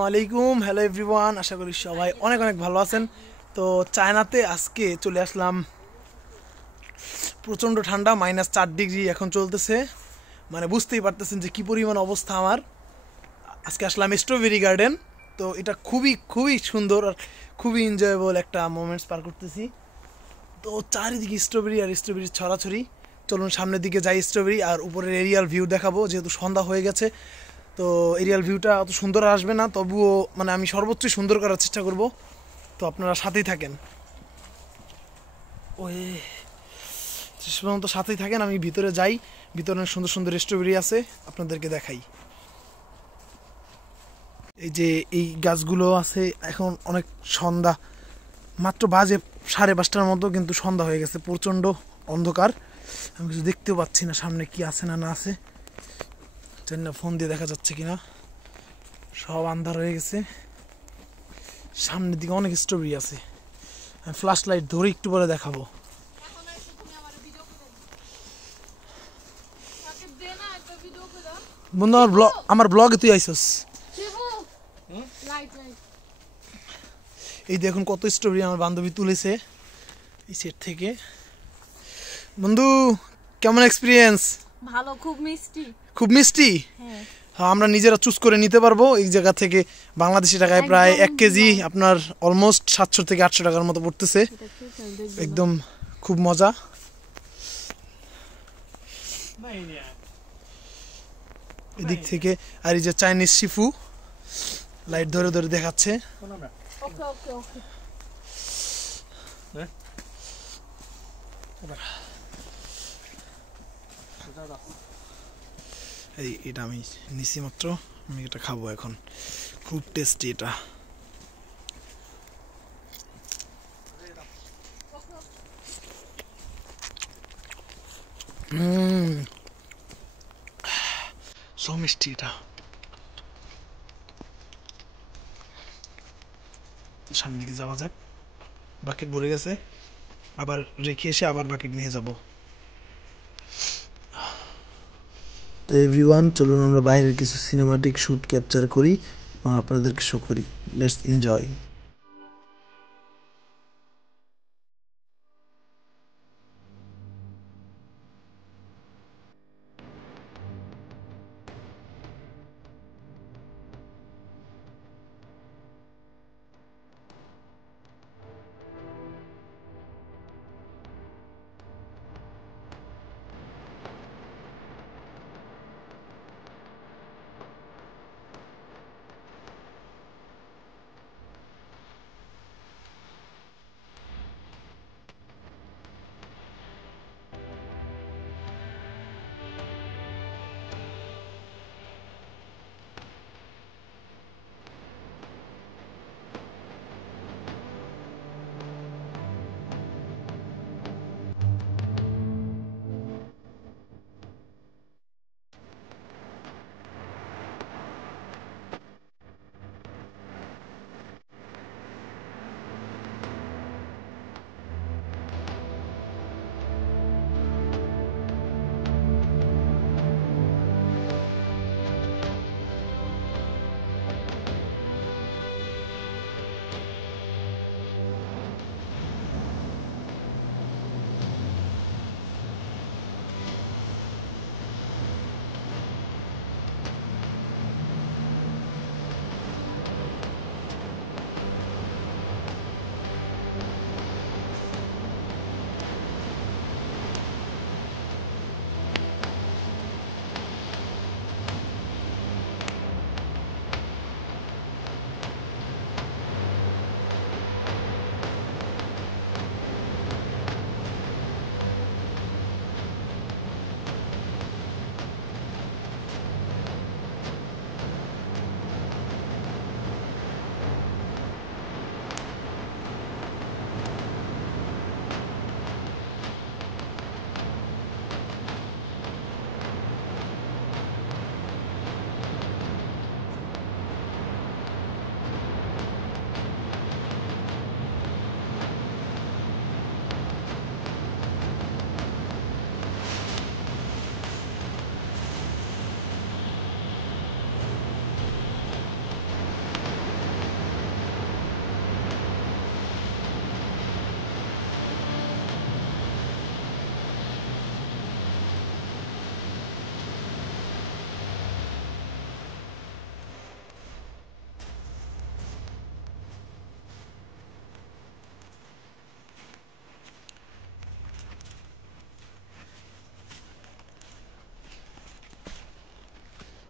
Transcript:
আসসালামু আলাইকুম। Hello everyone, আশা করি সবাই অনেক অনেক ভালো আছেন। তো চায়নাতে আজকে চলে আসলাম। প্রচণ্ড ঠান্ডা, -4 ডিগ্রি এখন চলতেছে। মানে বুঝতেই পারতেছেন যে কী পরিমাণ অবস্থা আমার। আজকে আসলাম স্ট্রবেরি গার্ডেন। তো এটা খুবই খুবই সুন্দর আর খুবই এনজয়েবল একটা মোমেন্টস পার করতেছি। তো চারিদিকে স্ট্রবেরি আর স্ট্রবেরি ছড়াছড়ি। চলুন সামনের দিকে যাই স্ট্রবেরি আর উপরের এরিয়াল ভিউ দেখাবো, যেহেতু সন্ধ্যা হয়ে গেছে। তো এরিয়াল ভিউটা অত সুন্দর আসবে না, তবুও মানে আমি সর্বোচ্চ সুন্দর করার চেষ্টা করব। তো আপনারা সাথেই থাকেন, ওই শেষ পর্যন্ত সাথেই থাকেন। আমি ভিতরে যাই, ভিতরে অনেক সুন্দর সুন্দর স্ট্রবেরি আছে, আপনাদেরকে দেখাই। এই যে এই গাছগুলো আছে, এখন অনেক সন্ধ্যা, মাত্র বাজে 5:30টার মতো, কিন্তু সন্ধ্যা হয়ে গেছে, প্রচণ্ড অন্ধকার। আমি কিছু দেখতেও পাচ্ছি না সামনে কি আছে না না আছে, জানি না ফোন দিয়ে দেখা যাচ্ছে কিনা। সব আন্ধার হয়ে গেছে। সামনের দিকে অনেক স্ট্রবেরি আছে, আমি ফ্ল্যাশ লাইট ধরে একটু পরে দেখাবো। বন্ধু আমার ব্লগে তুই আইসস। এই দেখুন কত স্ট্রবেরি আমার বান্ধবী তুলেছে এই সেট থেকে। বন্ধু কেমন এক্সপিরিয়েন্স? ভালো, খুব মিষ্টি। খুব মিষ্টি? হ্যাঁ, আমরা নিজেরা চুজ করে নিতে পারবো এই জায়গা থেকে। বাংলাদেশি টাকায় প্রায় 1 কেজি আপনার অলমোস্ট 700 থেকে 800 টাকার মতো পড়তেছে। একদম খুব মজা। এদিক থেকে আর এই যে চাইনিজ শিফু লাইট ধরে ধরে দেখাচ্ছে। এই এটা আমি নিছি মাত্র, আমি এটা খাবো এখন, খুব টেস্টি এটা। সো মিষ্টি এটা। সামনে দিকে যাওয়া যাক, বাকেট ভরে গেছে, আবার রেখে এসে আবার বাকেট নিয়ে যাব। তো এভরিওয়ান, চলুন আমরা বাইরের কিছু সিনেমাটিক শ্যুট ক্যাপচার করি এবং আপনাদেরকে শো করি। Let's enjoy.